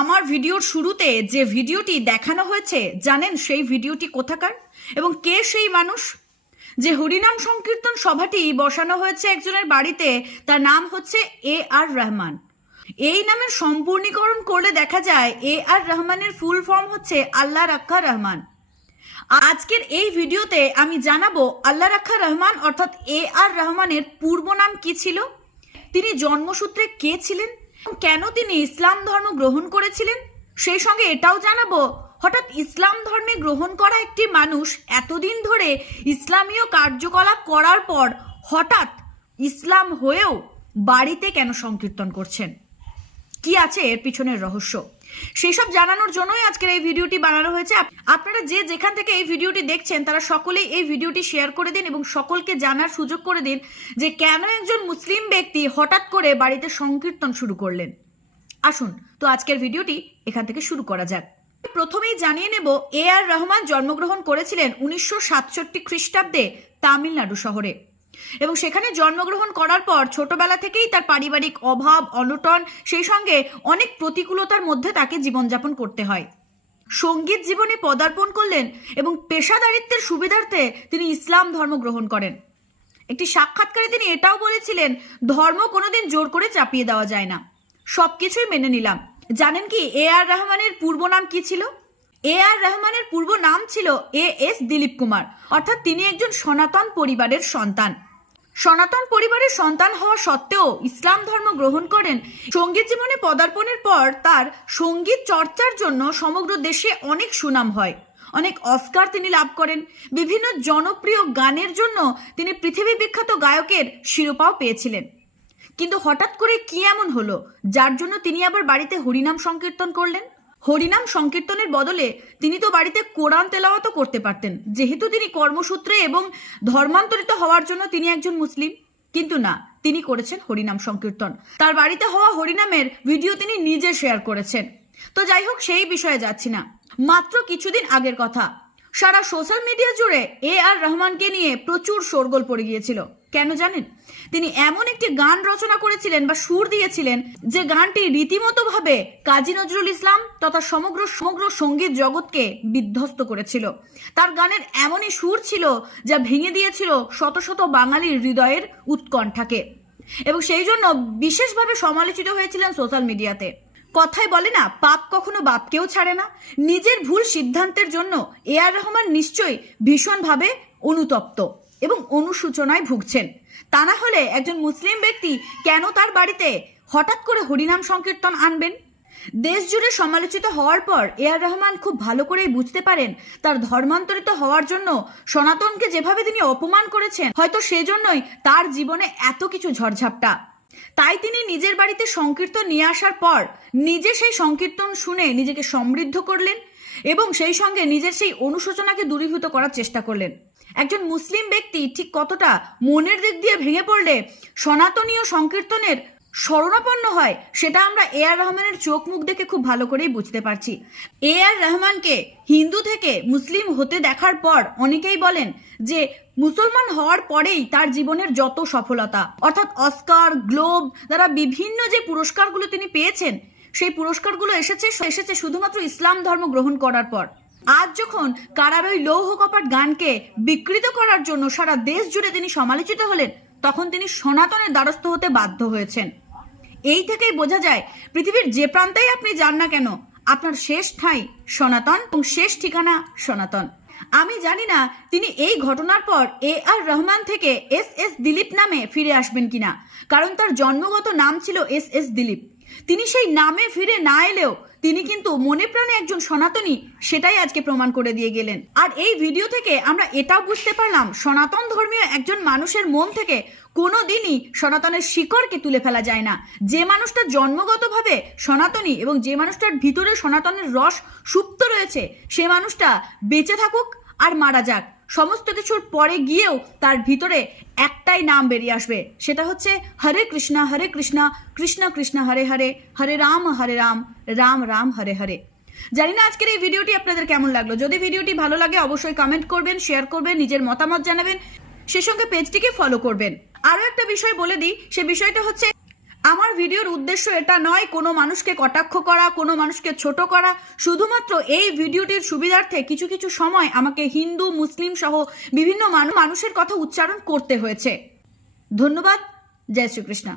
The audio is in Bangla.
আমার ভিডিওর শুরুতে যে ভিডিওটি দেখানো হয়েছে, জানেন সেই ভিডিওটি কোথাকার? এবং কে সেই মানুষ? যে হরিনাম সংকীর্তন সভাটি বসানো হয়েছে একজনের বাড়িতে, তার নাম হচ্ছে এ আর রহমান। এই নামের সম্পূর্ণীকরণ করলে দেখা যায়, এ আর রহমানের ফুল ফর্ম হচ্ছে আল্লাহ রাক্কা রহমান। আজকের এই ভিডিওতে আমি জানাব, আল্লাহ রাখা রহমান অর্থাৎ এ আর রহমানের পূর্ব নাম কি ছিল? তিনি জন্মসূত্রে কে ছিলেন? কেন তিনি ইসলাম ধর্ম গ্রহণ করেছিলেন? সেই সঙ্গে এটাও জানাব, হঠাৎ ইসলাম ধর্মে গ্রহণ করা একটি মানুষ এতদিন ধরে ইসলামীয় কার্যকলাপ করার পর হঠাৎ ইসলাম হয়েও বাড়িতে কেন সংকীর্তন করছেন? কি আছে এর পিছনের রহস্য? সেই সব জানানোর জন্যই আজকের এই ভিডিওটি বানানো হয়েছে। আপনারা যে যেখান থেকে এই ভিডিওটি দেখছেন, তারা সকলেই এই ভিডিওটি শেয়ার করে দিন এবং সকলকে জানার সুযোগ করে দিন যে কেন একজন মুসলিম ব্যক্তি হঠাৎ করে বাড়িতে সংকীর্তন শুরু করলেন। আসুন, তো আজকের ভিডিওটি এখান থেকে শুরু করা যাক। প্রথমেই জানিয়ে নেব, এ আর রহমান জন্মগ্রহণ করেছিলেন উনিশশো সাতষট্টি খ্রিস্টাব্দে তামিলনাড়ু শহরে। এবং সেখানে জন্মগ্রহণ করার পর ছোটবেলা থেকেই তার পারিবারিক অভাব, অনটন, সেই সঙ্গে অনেক প্রতিকূলতার মধ্যে তাকে জীবনযাপন করতে হয়। সংগীত জীবনে পদার্পণ করলেন এবং পেশাদারিত্বের সুবিধার্থে তিনি ইসলাম ধর্ম গ্রহণ করেন। একটি সাক্ষাৎকারে তিনি এটাও বলেছিলেন, ধর্ম কোনোদিন জোর করে চাপিয়ে দেওয়া যায় না। সব কিছুই মেনে নিলাম। জানেন কি এ আর রহমানের পূর্ব নাম কি ছিল? এ আর রহমানের পূর্ব নাম ছিল এ এস দিলীপ কুমার। অর্থাৎ তিনি একজন সনাতন পরিবারের সন্তান। সনাতন পরিবারের সন্তান হওয়া সত্ত্বেও ইসলাম ধর্ম গ্রহণ করেন। সংগীত জীবনে পদার্পণের পর তার সংগীত চর্চার জন্য সমগ্র দেশে অনেক সুনাম হয়। অনেক অস্কার তিনি লাভ করেন। বিভিন্ন জনপ্রিয় গানের জন্য তিনি পৃথিবী বিখ্যাত গায়কের শিরোপাও পেয়েছিলেন। কিন্তু হঠাৎ করে কি এমন হলো, যার জন্য তিনি আবার বাড়িতে হরিনাম সংকীর্তন করলেন? হরিনাম সংকীর্তনের বদলে তিনি তো বাড়িতে কোরআন তেলাওয়াতও করতে পারতেন। যেহেতু তিনি কর্মসূত্রে এবং ধর্মান্তরিত হওয়ার জন্য তিনি একজন মুসলিম। কিন্তু না, তিনি করেছেন হরিনাম সংকীর্তন। তার বাড়িতে হওয়া হরিনামের ভিডিও তিনি নিজে শেয়ার করেছেন। তো যাই হোক, সেই বিষয়ে যাচ্ছি না। মাত্র কিছুদিন আগের কথা। সারা সোশ্যাল মিডিয়া জুড়ে এ আর রহমানকে নিয়ে প্রচুর শোরগোল পড়ে গিয়েছিল। কেন জানেন? তিনি এমন একটি গান রচনা করেছিলেন বা সুর দিয়েছিলেন যে গানটি রীতিমতো ভাবে কাজী নজরুল ইসলাম তথা সমগ্র সমগ্র সংগীত জগৎকে বিধ্বস্ত করেছিল। তার গানের এমনই সুর ছিল যা ভেঙে দিয়েছিল শত শত বাঙালির হৃদয়ের উৎকণ্ঠাকে এবং সেই জন্য বিশেষভাবে সমালোচিত হয়েছিলেন সোশ্যাল মিডিয়াতে। কথায় বলে না, পাপ কখনো বাপকেও ছাড়ে না। নিজের ভুল সিদ্ধান্তের জন্য এ আর রহমান নিশ্চয়ই ভীষণভাবে অনুতপ্ত। এবং অনুসূচনায় ভুগছেন। তা না হলে একজন মুসলিম ব্যক্তি কেন তার বাড়িতে হঠাৎ করে হরিনাম সংকীর্তন আনবেন? দেশ জুড়ে সমালোচিত হওয়ার পর এ আর রহমান খুব ভালো করেই বুঝতে পারেন তার ধর্মান্তরিত হওয়ার জন্য সনাতনকে যেভাবে তিনি অপমান করেছেন, হয়তো সেজন্যই তার জীবনে এত কিছু ঝড়ঝাপটা। তাই তিনি নিজের বাড়িতে সংকীর্তন নিয়ে আসার পর নিজে সেই সংকীর্তন শুনে নিজেকে সমৃদ্ধ করলেন এবং সেই সঙ্গে নিজের সেই অনুশোচনাকে দূরীভূত করার চেষ্টা করলেন। একজন মুসলিম ব্যক্তি ঠিক কতটা মনের দিক দিয়ে ভেঙে পড়লে সনাতনীয় সংকীর্তনের শরণাপন্ন হয়, সেটা আমরা এ আর রহমানের চোখ মুখ দেখে খুব ভালো করেই বুঝতে পারছি। এ আর রহমানকে হিন্দু থেকে মুসলিম হতে দেখার পর অনেকেই বলেন যে মুসলমান হওয়ার পরেই তার জীবনের যত সফলতা, অর্থাৎ অস্কার, গ্লোব দ্বারা বিভিন্ন যে পুরস্কারগুলো তিনি পেয়েছেন, সেই পুরস্কারগুলো এসেছে এসেছে শুধুমাত্র ইসলাম ধর্ম গ্রহণ করার পর। আজ যখন কারার ওই লৌহ কপাট গানকে বিকৃত করার জন্য সারা দেশ জুড়ে তিনি সমালোচিত হলেন, তখন তিনি সনাতনের দ্বারস্থ হতে বাধ্য হয়েছেন। এই থেকেই বোঝা যায়, পৃথিবীর যে প্রান্তেই আপনি যান না কেন, আপনার শেষ ঠাঁই সনাতন এবং শেষ ঠিকানা সনাতন। আমি জানি না তিনি এই ঘটনার পর এ আর রহমান থেকে এস এস দিলীপ নামে ফিরে আসবেন কিনা, কারণ তার জন্মগত নাম ছিল এস এস দিলীপ। তিনি সেই নামে ফিরে না এলেও তিনি কিন্তু মনে প্রাণে একজন সনাতনী, সেটাই আজকে প্রমাণ করে দিয়ে গেলেন। আর এই ভিডিও থেকে আমরা এটাও বুঝতে পারলাম, সনাতন ধর্মীয় একজন মানুষের মন থেকে কোনো দিনই সনাতনের শিকড়কে তুলে ফেলা যায় না। যে মানুষটা জন্মগতভাবে সনাতনী এবং যে মানুষটার ভিতরে সনাতনের রস সুপ্ত রয়েছে, সে মানুষটা বেঁচে থাকুক আর মারা যাক। সমস্ত কিছুর পরে গিয়েও তার ভিতরে একটাই নাম বেরিয়ে আসবে। সেটা হচ্ছে হরে কৃষ্ণা হরে কৃষ্ণা, কৃষ্ণ কৃষ্ণ, হরে হরে হরে রাম হরে রাম রাম রাম, হরে হরে। জানি না আজকের এই ভিডিওটি আপনাদের কেমন লাগল। যদি ভিডিওটি ভালো লাগে, অবশ্যই কমেন্ট করবেন শেয়ার করবেন, নিজের মতামত জানাবেন, সে সঙ্গে পেজটিকে ফলো করবেন। আরও একটা বিষয় বলে দিই, সে বিষয়টা হচ্ছে আমার ভিডিওর উদ্দেশ্য এটা নয় কোনো মানুষকে কটাক্ষ করা, কোনো মানুষকে ছোট করা। শুধুমাত্র এই ভিডিওটির সুবিধার্থে কিছু কিছু সময় আমাকে হিন্দু, মুসলিম সহ বিভিন্ন মানুষের কথা উচ্চারণ করতে হয়েছে। ধন্যবাদ। জয় শ্রীকৃষ্ণ।